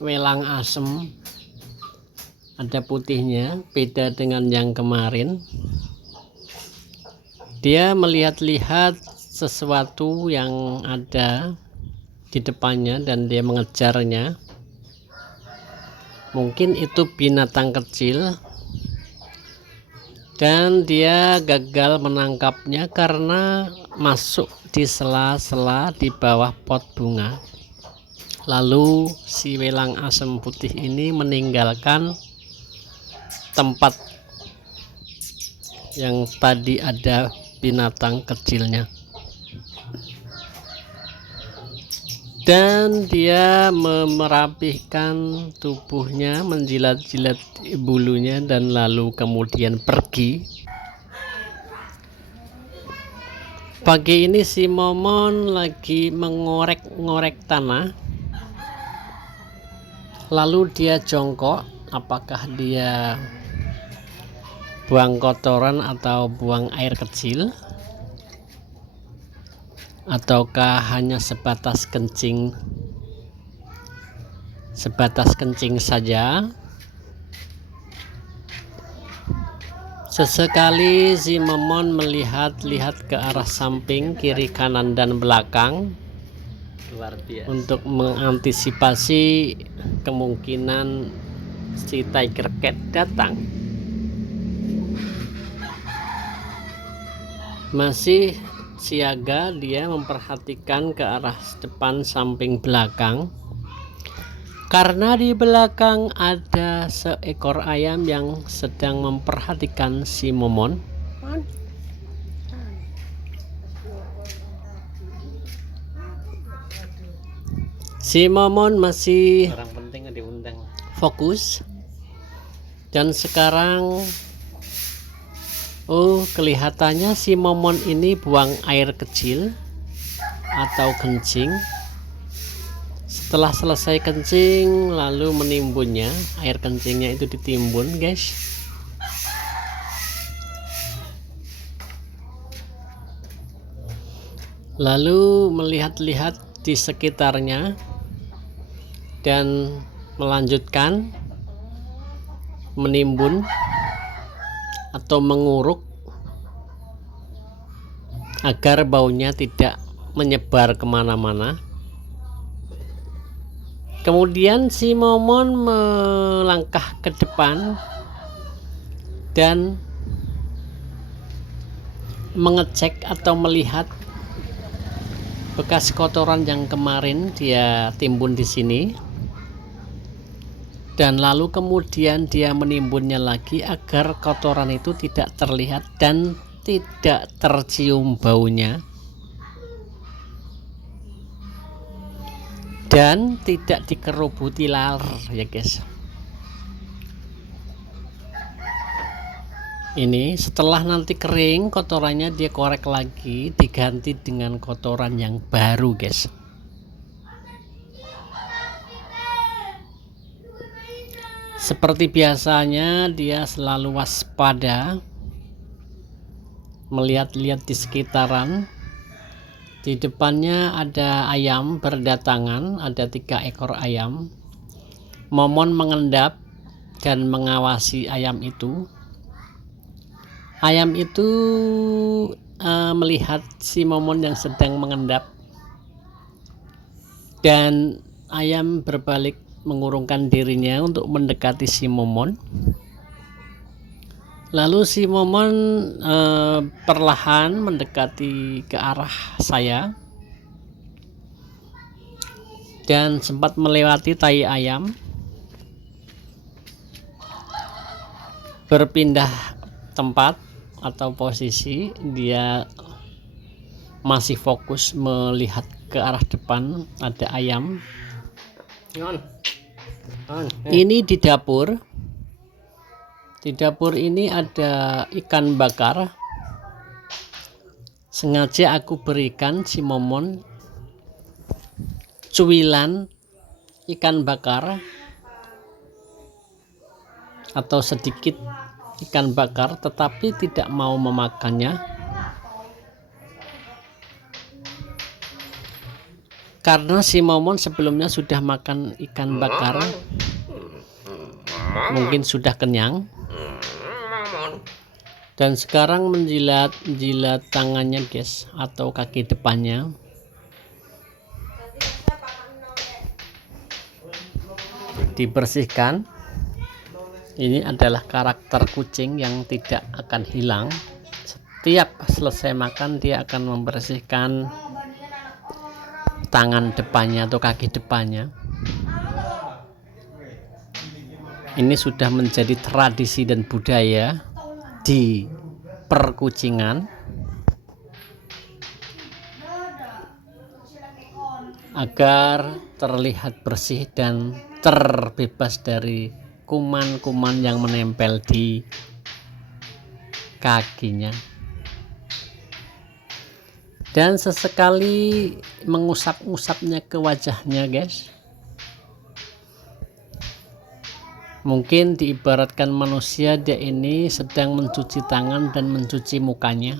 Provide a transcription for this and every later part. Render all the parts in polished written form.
welang asem, ada putihnya, beda dengan yang kemarin. Dia melihat-lihat sesuatu yang ada di depannya dan dia mengejarnya. Mungkin itu binatang kecil dan dia gagal menangkapnya karena masuk di sela-sela di bawah pot bunga. Lalu si welang asem putih ini meninggalkan tempat yang tadi ada binatang kecilnya, dan dia merapihkan tubuhnya, menjilat-jilat bulunya, dan lalu kemudian pergi. Pagi ini si Momon lagi mengorek-ngorek tanah, lalu dia jongkok. Apakah dia buang kotoran atau buang air kecil, ataukah hanya sebatas kencing saja? Sesekali si Momon melihat-lihat ke arah samping, kiri, kanan, dan belakang. Luar biasa. Untuk mengantisipasi kemungkinan si Tiger Cat datang. Masih siaga, dia memperhatikan ke arah depan, samping, belakang, karena di belakang ada seekor ayam yang sedang memperhatikan si Momon. Si Momon masih Orang penting diundang. fokus, dan sekarang kelihatannya si Momon ini buang air kecil atau kencing. Setelah selesai kencing, lalu menimbunnya. Air kencingnya itu ditimbun, guys. Lalu melihat-lihat di sekitarnya dan melanjutkan menimbun atau menguruk agar baunya tidak menyebar kemana-mana. Kemudian si Momon melangkah ke depan dan mengecek atau melihat bekas kotoran yang kemarin dia timbun di sini, dan lalu kemudian dia menimbunnya lagi agar kotoran itu tidak terlihat dan tidak tercium baunya, dan tidak dikerubuti laler, ya guys. Ini setelah nanti kering kotorannya, dia korek lagi, diganti dengan kotoran yang baru, guys. Seperti biasanya, dia selalu waspada, melihat-lihat di sekitaran. Di depannya ada ayam berdatangan, ada 3 ekor ayam. Momon mengendap dan mengawasi ayam itu. Ayam itu melihat si Momon yang sedang mengendap, dan ayam berbalik mengurungkan dirinya untuk mendekati si Momon. Lalu si Momon perlahan mendekati ke arah saya dan sempat melewati tai ayam, berpindah tempat atau posisi. Dia masih fokus melihat ke arah depan, ada ayam. Ini di dapur. Di dapur ini ada ikan bakar. Sengaja aku berikan si Momon cuilan ikan bakar atau sedikit ikan bakar, tetapi tidak mau memakannya. Karena si Momon sebelumnya sudah makan ikan bakar, mungkin sudah kenyang, dan sekarang menjilat tangannya guys, atau kaki depannya. Dibersihkan. Ini adalah karakter kucing yang tidak akan hilang. Setiap selesai makan dia akan membersihkan tangan depannya atau kaki depannya. Ini sudah menjadi tradisi dan budaya di perkucingan agar terlihat bersih dan terbebas dari kuman-kuman yang menempel di kakinya. Dan sesekali mengusap-usapnya ke wajahnya guys. Mungkin diibaratkan manusia, dia ini sedang mencuci tangan dan mencuci mukanya.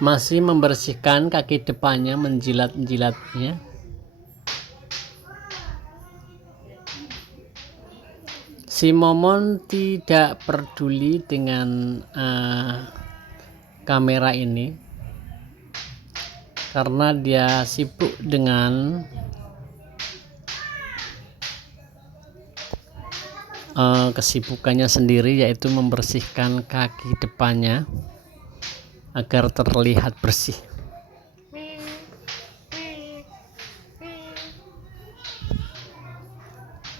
Masih membersihkan kaki depannya, menjilat-jilatnya. Si Momon tidak peduli dengan kamera ini karena dia sibuk dengan kesibukannya sendiri, yaitu membersihkan kaki depannya agar terlihat bersih.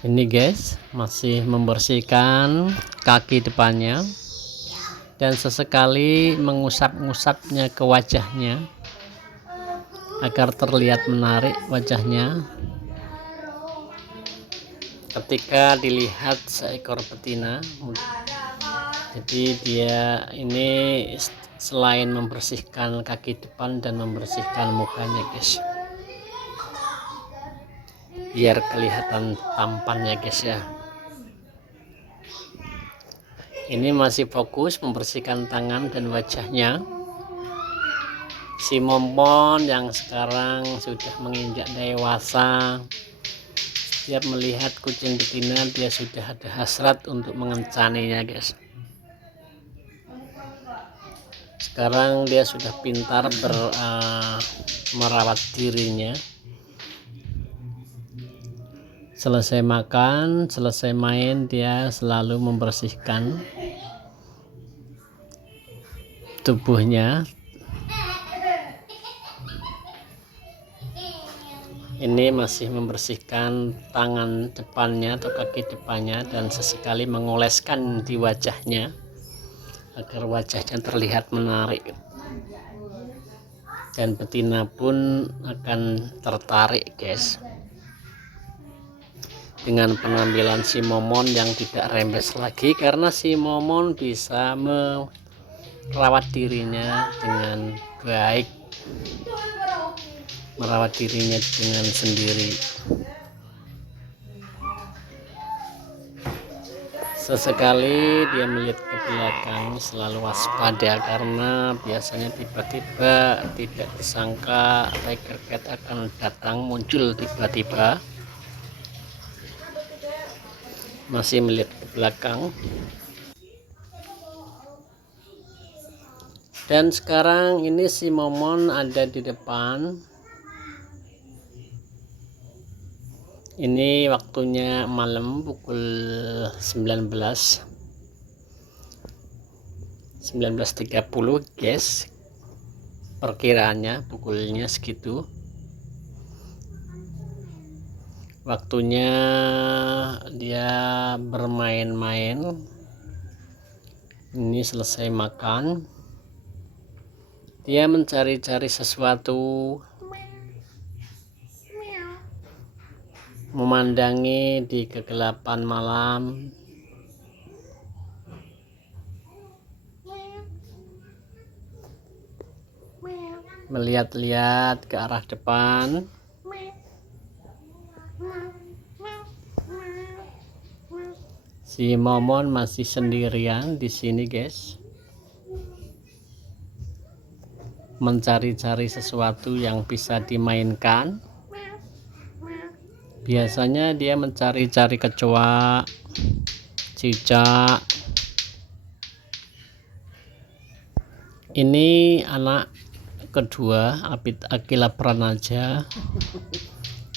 Ini guys, masih membersihkan kaki depannya dan sesekali mengusap-ngusapnya ke wajahnya agar terlihat menarik wajahnya ketika dilihat seekor betina. Jadi dia ini selain membersihkan kaki depan dan membersihkan mukanya guys, biar kelihatan tampannya guys ya. Ini masih fokus membersihkan tangan dan wajahnya. Si Momon yang sekarang sudah menginjak dewasa, setiap melihat kucing betina dia sudah ada hasrat untuk mengencaninya guys. Sekarang dia sudah pintar merawat dirinya. Selesai makan, selesai main, dia selalu membersihkan tubuhnya. Ini masih membersihkan tangan depannya atau kaki depannya dan sesekali mengoleskan di wajahnya agar wajahnya terlihat menarik. Dan betina pun akan tertarik guys dengan penampilan si Momon yang tidak rembes lagi, karena si Momon bisa merawat dirinya dengan baik, merawat dirinya dengan sendiri. Sesekali dia melihat ke belakang, selalu waspada karena biasanya tiba-tiba tidak disangka Tiger Cat akan datang, muncul tiba-tiba. Masih melihat ke belakang. Dan sekarang ini si Momon ada di depan. Ini waktunya malam pukul 19.30 guys, perkiraannya pukulnya segitu. Waktunya dia bermain-main. Ini selesai makan, dia mencari-cari sesuatu, memandangi di kegelapan malam. Melihat-lihat ke arah depan. Si Momon masih sendirian di sini guys. mencari-cari sesuatu yang bisa dimainkan. Biasanya dia mencari-cari kecoa, cicak. Ini anak kedua Aquila Pranaja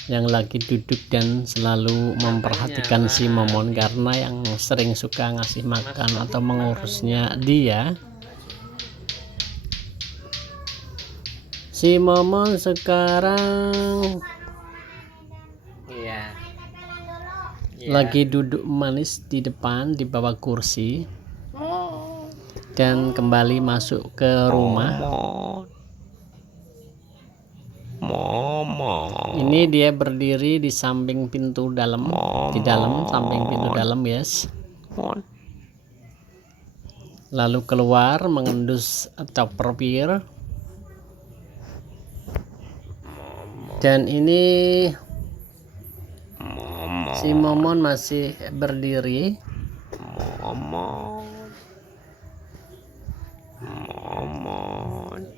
yang lagi duduk dan selalu memperhatikan si Momon, karena yang sering suka ngasih makan atau mengurusnya dia. Si Momon sekarang Iya. lagi duduk manis di depan di bawah kursi dan kembali masuk ke rumah. Ini dia berdiri di samping pintu dalam, samping pintu dalam, yes. Lalu keluar mengendus chopper pier. Dan ini si Momon masih berdiri.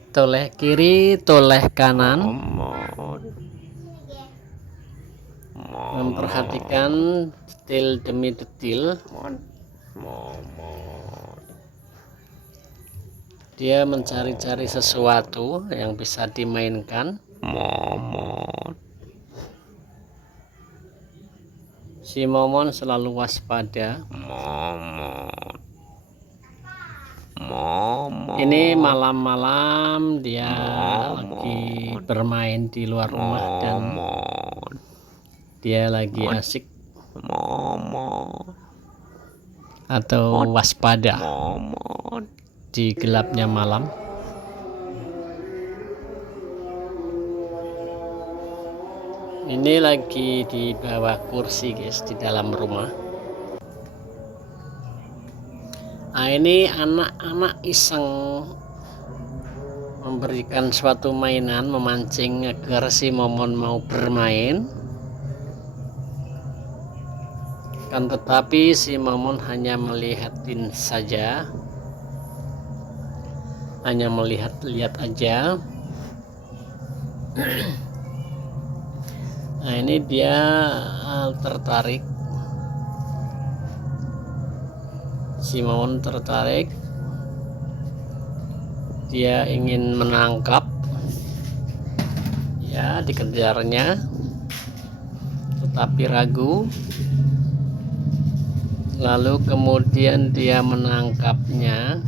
Toleh kiri, toleh kanan, memperhatikan detil demi detil. Dia mencari-cari sesuatu yang bisa dimainkan. Si Momon selalu waspada. Ini malam-malam dia lagi bermain di luar rumah dan dia lagi asik atau waspada di gelapnya malam. Ini lagi di bawah kursi, guys, di dalam rumah. Nah, ini anak-anak iseng memberikan suatu mainan, memancing agar si Momon mau bermain. Kan tetapi si Momon hanya melihatin saja, hanya melihat-lihat aja. Nah, ini dia tertarik. Si Momon tertarik. Dia ingin menangkap. Ya, dikejarnya. Tetapi ragu. Lalu kemudian dia menangkapnya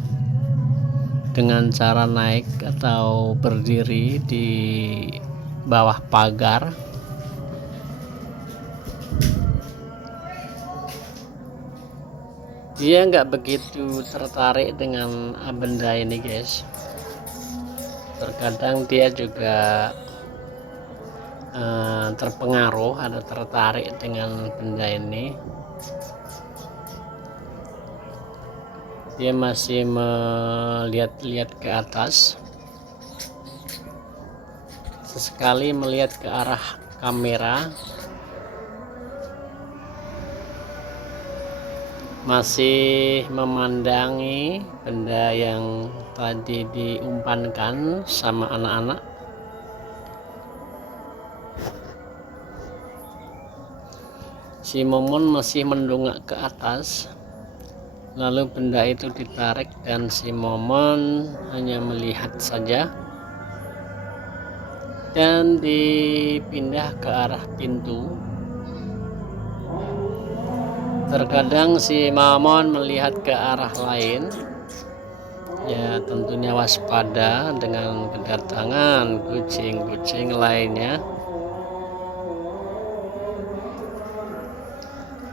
dengan cara naik atau berdiri di bawah pagar. Dia nggak begitu tertarik dengan benda ini, guys. Terkadang dia juga terpengaruh atau tertarik dengan benda ini. Dia masih melihat-lihat ke atas, sesekali melihat ke arah kamera, masih memandangi benda yang tadi diumpankan sama anak-anak. Si Momon masih mendongak ke atas. Lalu benda itu ditarik dan si Momon hanya melihat saja dan dipindah ke arah pintu. Terkadang si Momon melihat ke arah lain, ya tentunya waspada dengan kedatangan kucing-kucing lainnya.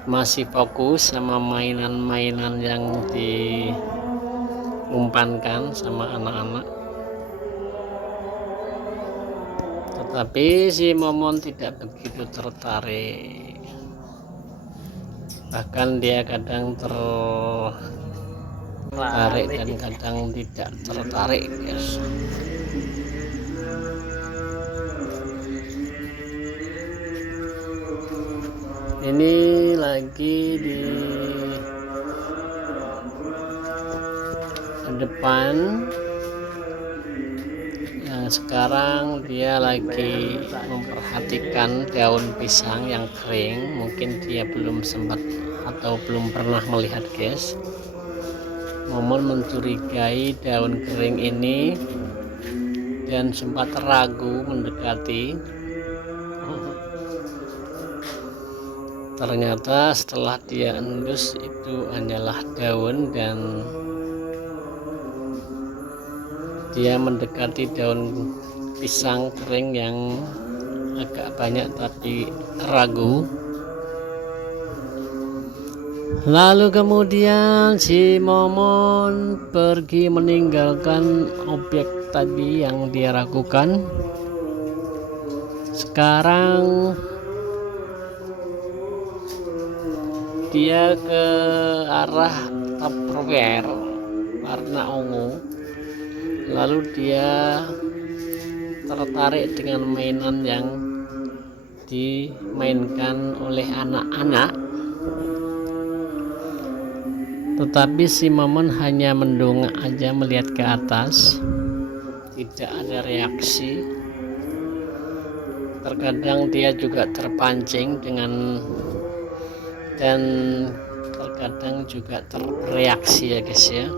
Masih fokus sama mainan-mainan yang diumpankan sama anak-anak. Tetapi si Momon tidak begitu tertarik. Bahkan dia kadang tertarik dan kadang tidak tertarik, guys. Ini lagi di depan Dan sekarang dia lagi memperhatikan daun pisang yang kering. Mungkin dia belum sempat atau belum pernah melihat, guys. Momon mencurigai daun kering ini dan sempat ragu mendekati. Ternyata setelah dia endus itu hanyalah daun, dan dia mendekati daun pisang kering yang agak banyak tapi ragu. Lalu kemudian si Momon pergi meninggalkan objek tadi yang dia ragukan. Sekarang dia ke arah Tupperware warna ungu. Lalu dia tertarik dengan mainan yang dimainkan oleh anak-anak, tetapi si Momon hanya mendongak aja melihat ke atas, tidak ada reaksi. Terkadang dia juga terpancing dan terkadang juga terreaksi, ya guys ya.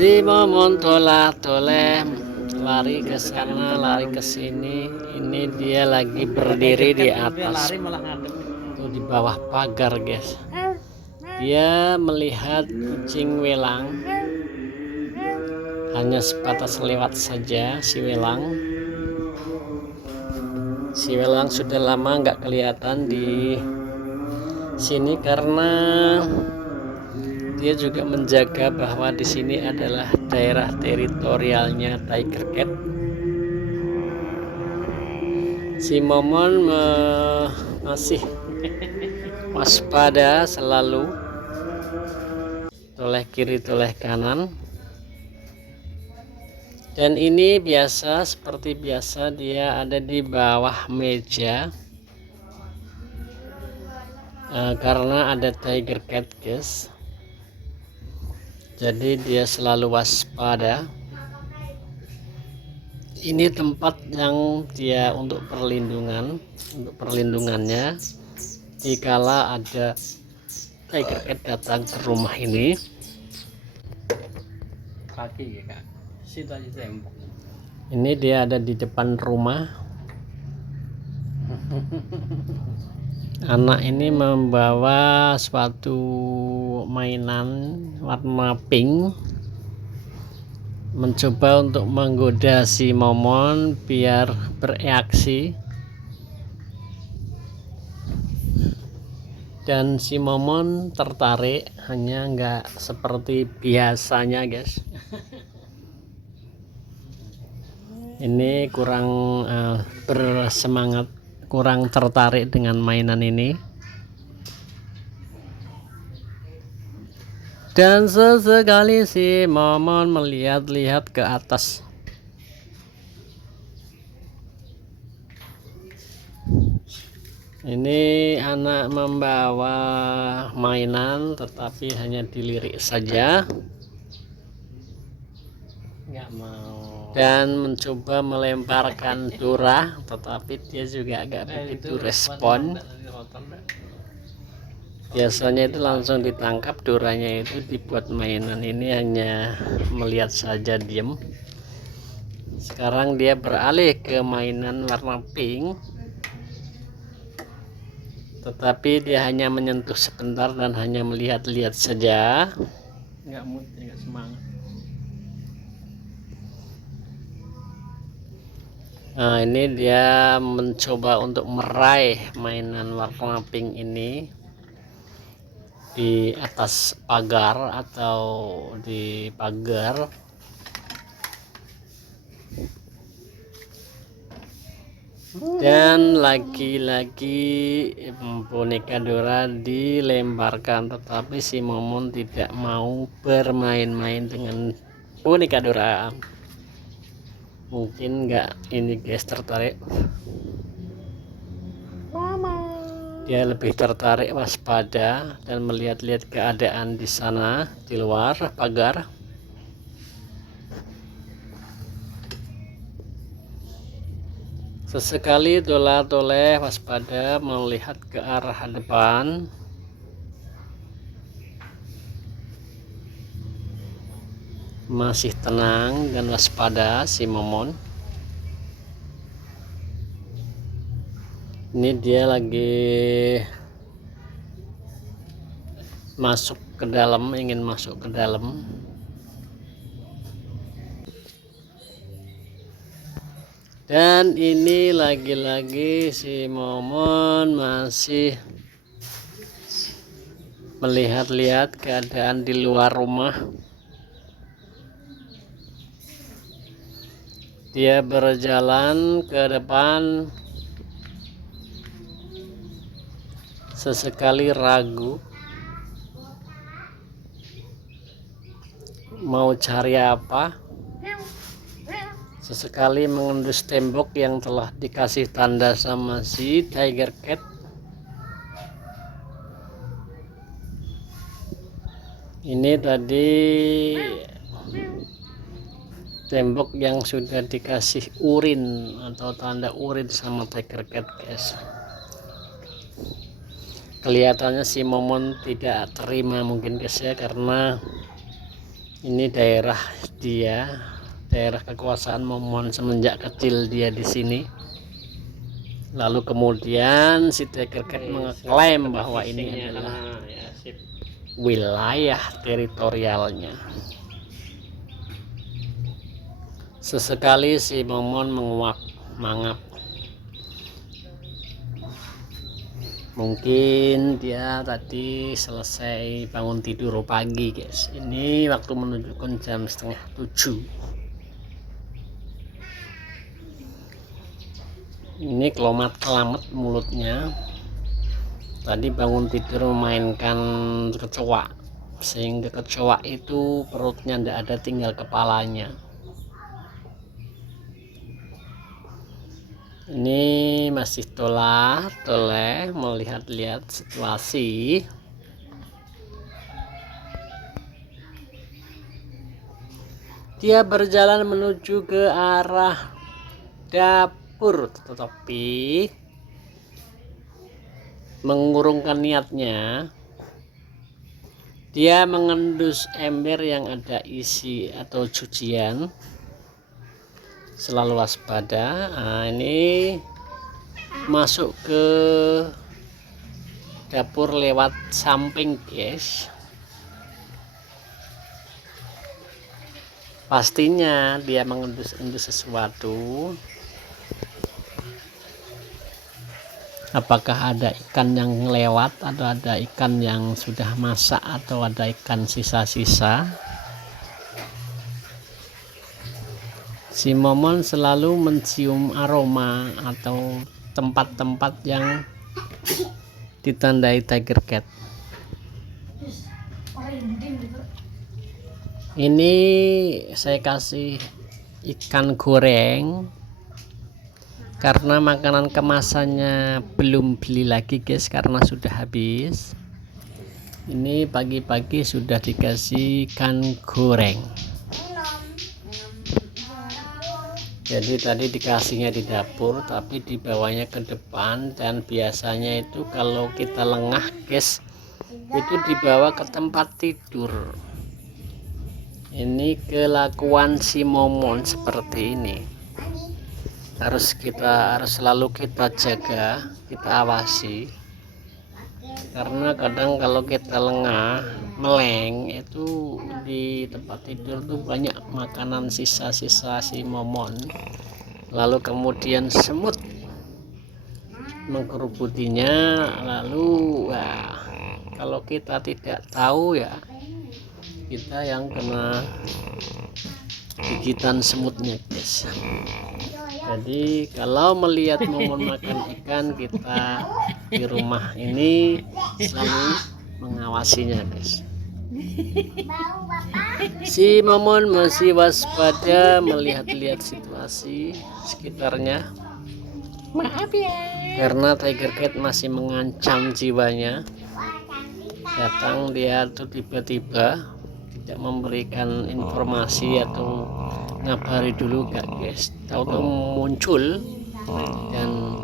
Si Momon toleh-toleh lari ke sana, lari ke sini. Ini dia lagi berdiri di atas tuh, di bawah pagar, guys. Dia melihat kucing welang, hanya sebatas lewat saja. Si welang sudah lama nggak kelihatan di sini karena dia juga menjaga bahwa di sini adalah daerah teritorialnya Tiger Cat. Si Momon masih waspada selalu, toleh kiri toleh kanan. Dan ini biasa, seperti biasa dia ada di bawah meja karena ada Tiger Cat, guys. Jadi dia selalu waspada. Ini tempat yang dia untuk perlindungannya jikalau ada Tiger Cat datang ke rumah ini. Kaki ya kak, situ aja tembok. Ini dia ada di depan rumah. Anak ini membawa suatu mainan warna pink, mencoba untuk menggoda si Momon biar bereaksi. Dan si Momon tertarik, hanya nggak seperti biasanya, guys. Ini kurang bersemangat, kurang tertarik dengan mainan ini. Dan sesekali si Momon melihat-lihat ke atas. Ini anak membawa mainan tetapi hanya dilirik saja, Nggak mau. dan mencoba melemparkan Dora, tetapi dia juga agak begitu respon. Biasanya itu langsung ditangkap Doranya, itu dibuat mainan. Ini hanya melihat saja, diem. Sekarang dia beralih ke mainan warna pink, tetapi dia hanya menyentuh sebentar dan hanya melihat-lihat saja. Nggak mood, nggak semangat. Nah, ini dia mencoba untuk meraih mainan warna pink ini di atas pagar atau di pagar. Dan lagi-lagi boneka Dora dilemparkan, tetapi si Momon tidak mau bermain-main dengan boneka Dora. Mungkin nggak ini, guys, tertarik. Dia lebih tertarik, waspada, dan melihat-lihat keadaan di sana, di luar pagar. Sesekali toleh-toleh waspada melihat ke arah depan. Masih tenang dan waspada si Momon. Ini dia lagi masuk ke dalam, ingin masuk ke dalam. Dan ini lagi-lagi si Momon masih melihat-lihat keadaan di luar rumah. Dia berjalan ke depan, sesekali ragu mau cari apa, sesekali mengendus tembok yang telah dikasih tanda sama si Tiger Cat. Ini tadi tembok yang sudah dikasih urin atau tanda urin sama Tiger Cat, guys. Kelihatannya si Momon tidak terima mungkin, guys ya, karena ini daerah dia, daerah kekuasaan Momon semenjak kecil dia di sini. Lalu kemudian si Tiger Cat mengklaim bahwa ini adalah wilayah teritorialnya. Sesekali si Momon menguap, mangap. Mungkin dia tadi selesai bangun tidur pagi, guys. Ini waktu menunjukkan jam 6:30. Ini kelomat-kelamet mulutnya. Tadi bangun tidur memainkan kecoa, sehingga kecoa itu perutnya tidak ada, tinggal kepalanya. Ini masih toleh melihat-lihat situasi. Dia berjalan menuju ke arah dapur, tetapi mengurungkan niatnya. Dia mengendus ember yang ada isi atau cucian. Selalu waspada. Nah, ini masuk ke dapur lewat samping, guys. Pastinya dia mengendus-endus sesuatu. Apakah ada ikan yang lewat, atau ada ikan yang sudah masak, atau ada ikan sisa-sisa. Si Momon selalu mencium aroma atau tempat-tempat yang ditandai Tiger Cat. Ini saya kasih ikan goreng karena makanan kemasannya belum beli lagi, guys, karena sudah habis. Ini pagi-pagi sudah dikasih ikan goreng. Jadi tadi dikasihnya di dapur, tapi dibawanya ke depan. Dan biasanya itu kalau kita lengah, guys, itu dibawa ke tempat tidur. Ini kelakuan si Momon seperti ini. Harus selalu kita jaga, kita awasi. Karena kadang kalau kita lengah, meleng, itu di tempat tidur tuh banyak makanan sisa-sisa si Momon. Lalu kemudian semut mengkerubutinya. Lalu kalau kita tidak tahu, ya kita yang kena gigitan semutnya, guys. Jadi kalau melihat Momon makan ikan, kita di rumah ini selalu mengawasinya, guys. Si Momon masih waspada melihat-lihat situasi sekitarnya. Maaf ya. karena tiger cat masih mengancam jiwanya. Datang dia tuh tiba-tiba tidak memberikan informasi atau ngabari dulu gak guys, tahu-tahu muncul dan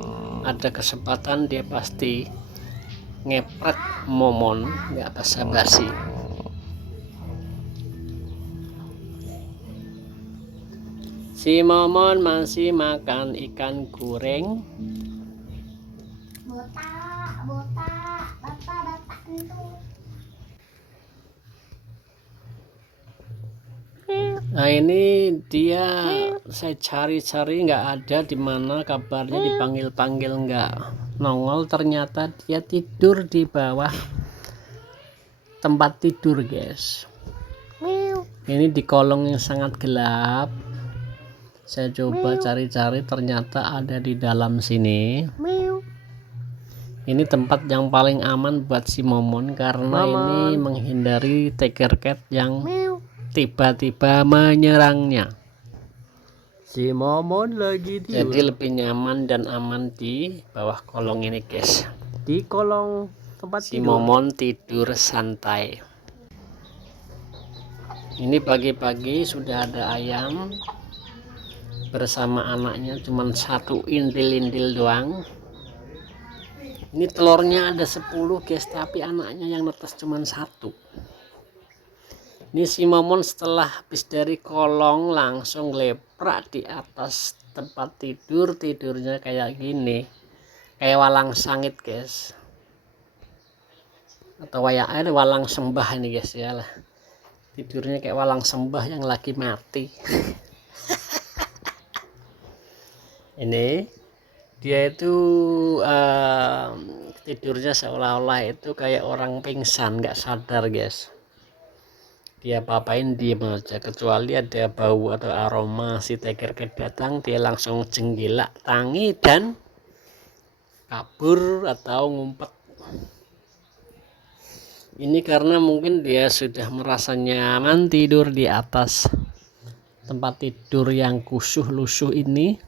ada kesempatan dia pasti ngepret momon, nggak basa-basi. Si momon masih makan ikan goreng. Nah ini dia, saya cari-cari nggak ada, di mana kabarnya dipanggil-panggil nggak nongol, ternyata dia tidur di bawah tempat tidur guys. Ini di kolong yang sangat gelap. Saya coba cari-cari, ternyata ada di dalam sini. Ini tempat yang paling aman buat si momon karena ini menghindari tiger cat yang tiba-tiba menyerangnya. Si momon lagi tidur. Jadi lebih nyaman dan aman di bawah kolong ini guys. Di kolong tempat si momon tidur santai. Ini pagi-pagi sudah ada ayam bersama anaknya, cuman satu intil-intil doang. Ini telurnya ada 10 guys, tapi anaknya yang netas cuman satu. Ini si momon setelah habis dari kolong langsung leprak di atas tempat tidur. Tidurnya kayak gini, kayak walang sangit guys, atau kayak walang sembah ini guys ya lah. Tidurnya kayak walang sembah yang lagi mati. Ini dia itu tidurnya seolah-olah itu kayak orang pingsan, nggak sadar guys. Dia apa-apain diem aja, kecuali ada bau atau aroma si tiger cat datang, dia langsung jenggilak tangi dan kabur atau ngumpet. Ini karena mungkin dia sudah merasa nyaman tidur di atas tempat tidur yang kusuh lusuh ini.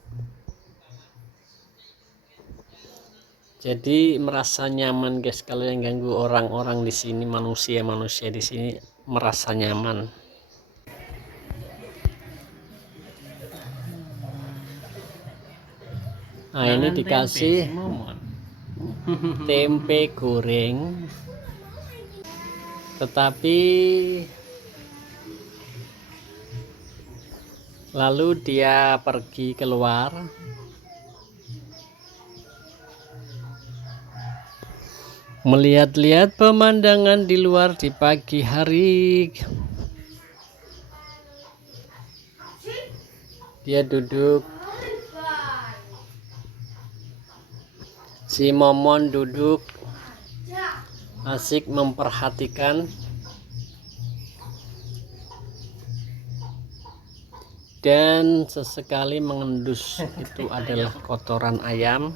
Jadi merasa nyaman guys, kalau yang ganggu orang-orang di sini, manusia di sini merasa nyaman. Nah ini dikasih tempe goreng, tetapi lalu dia pergi keluar. Melihat-lihat pemandangan di luar di pagi hari. Dia duduk, si momon duduk asik memperhatikan dan sesekali mengendus. Itu adalah kotoran ayam.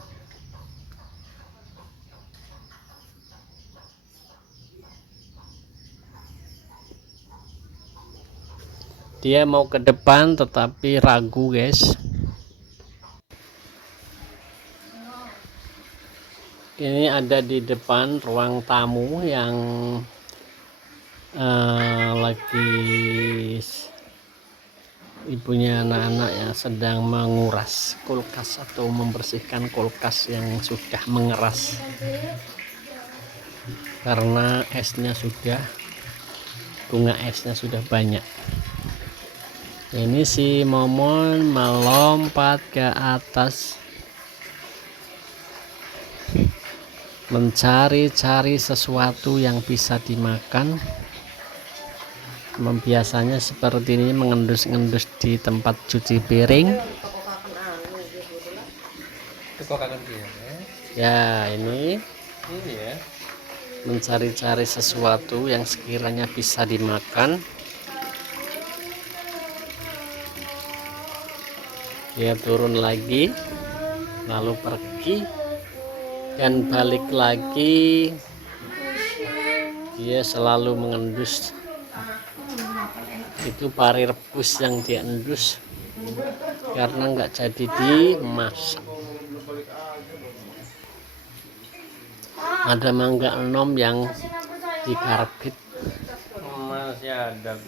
Dia mau ke depan tetapi ragu guys. Ini ada di depan ruang tamu yang lagi ibunya anak-anak yang sedang menguras kulkas atau membersihkan kulkas yang sudah mengeras karena esnya sudah, bunga esnya sudah banyak. Ini si momon melompat ke atas mencari-cari sesuatu yang bisa dimakan. Biasanya seperti ini, mengendus-ngendus di tempat cuci piring. Ya ini ya, mencari-cari sesuatu yang sekiranya bisa dimakan. Dia turun lagi lalu pergi dan balik lagi. Dia selalu mengendus, itu pari rebus yang dia endus karena nggak jadi dimasak. Ada mangga enom yang dikarbit. Masih ada.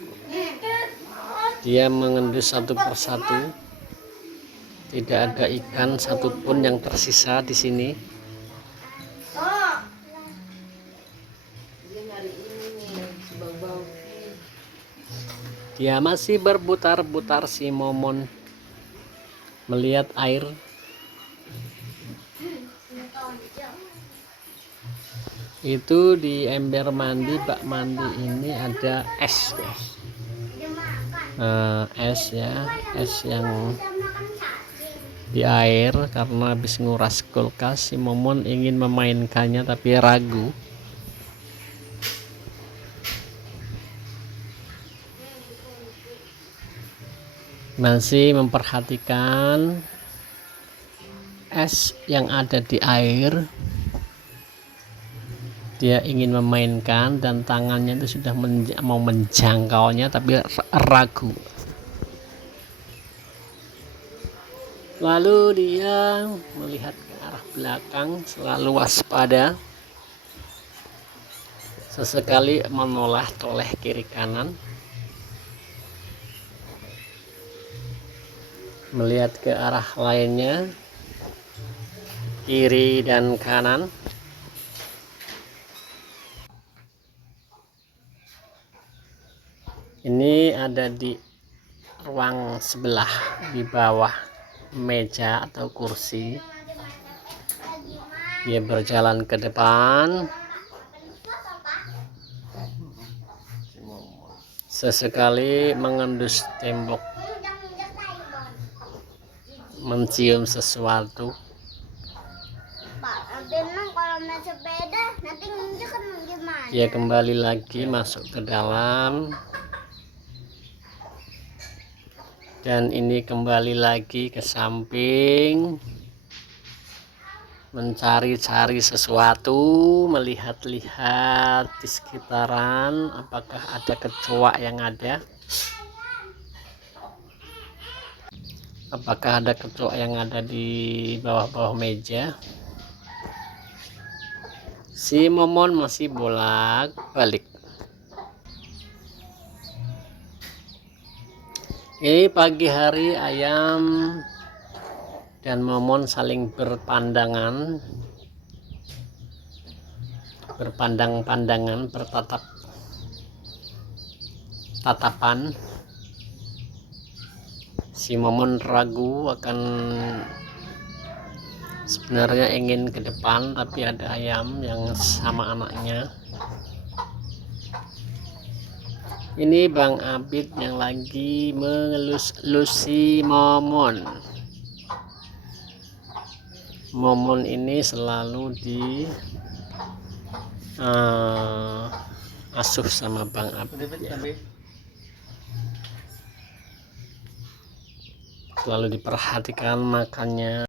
Dia mengendus satu persatu. Tidak ada ikan satupun yang tersisa di sini. Dia masih berputar-putar si Momon melihat air. Itu di ember mandi, bak mandi ini ada es, guys. Es ya, es yang di air karena habis nguras kulkas. Si Momon ingin memainkannya tapi ragu. Masih memperhatikan es yang ada di air. Dia ingin memainkan dan tangannya itu sudah mau menjangkaunya tapi ragu. Lalu dia melihat ke arah belakang, selalu waspada. Sesekali menoleh toleh kiri kanan, melihat ke arah lainnya, kiri dan kanan. Ini ada di ruang sebelah, di bawah meja atau kursi. Dia berjalan ke depan, sesekali mengendus tembok, mencium sesuatu. Dia kembali lagi masuk ke dalam, dan ini kembali lagi ke samping, mencari-cari sesuatu, melihat-lihat di sekitaran apakah ada kecoa yang ada. Apakah ada kecoa yang ada di bawah-bawah meja. Si Momon masih bolak-balik. Ini pagi hari, ayam dan Momon saling berpandang-pandangan, tatapan. Si Momon ragu akan sebenarnya ingin ke depan, tapi ada ayam yang sama anaknya. Ini Bang Abid yang lagi mengelus-elus si Momon. Momon ini selalu asuh sama Bang Abid ya. Selalu diperhatikan makannya.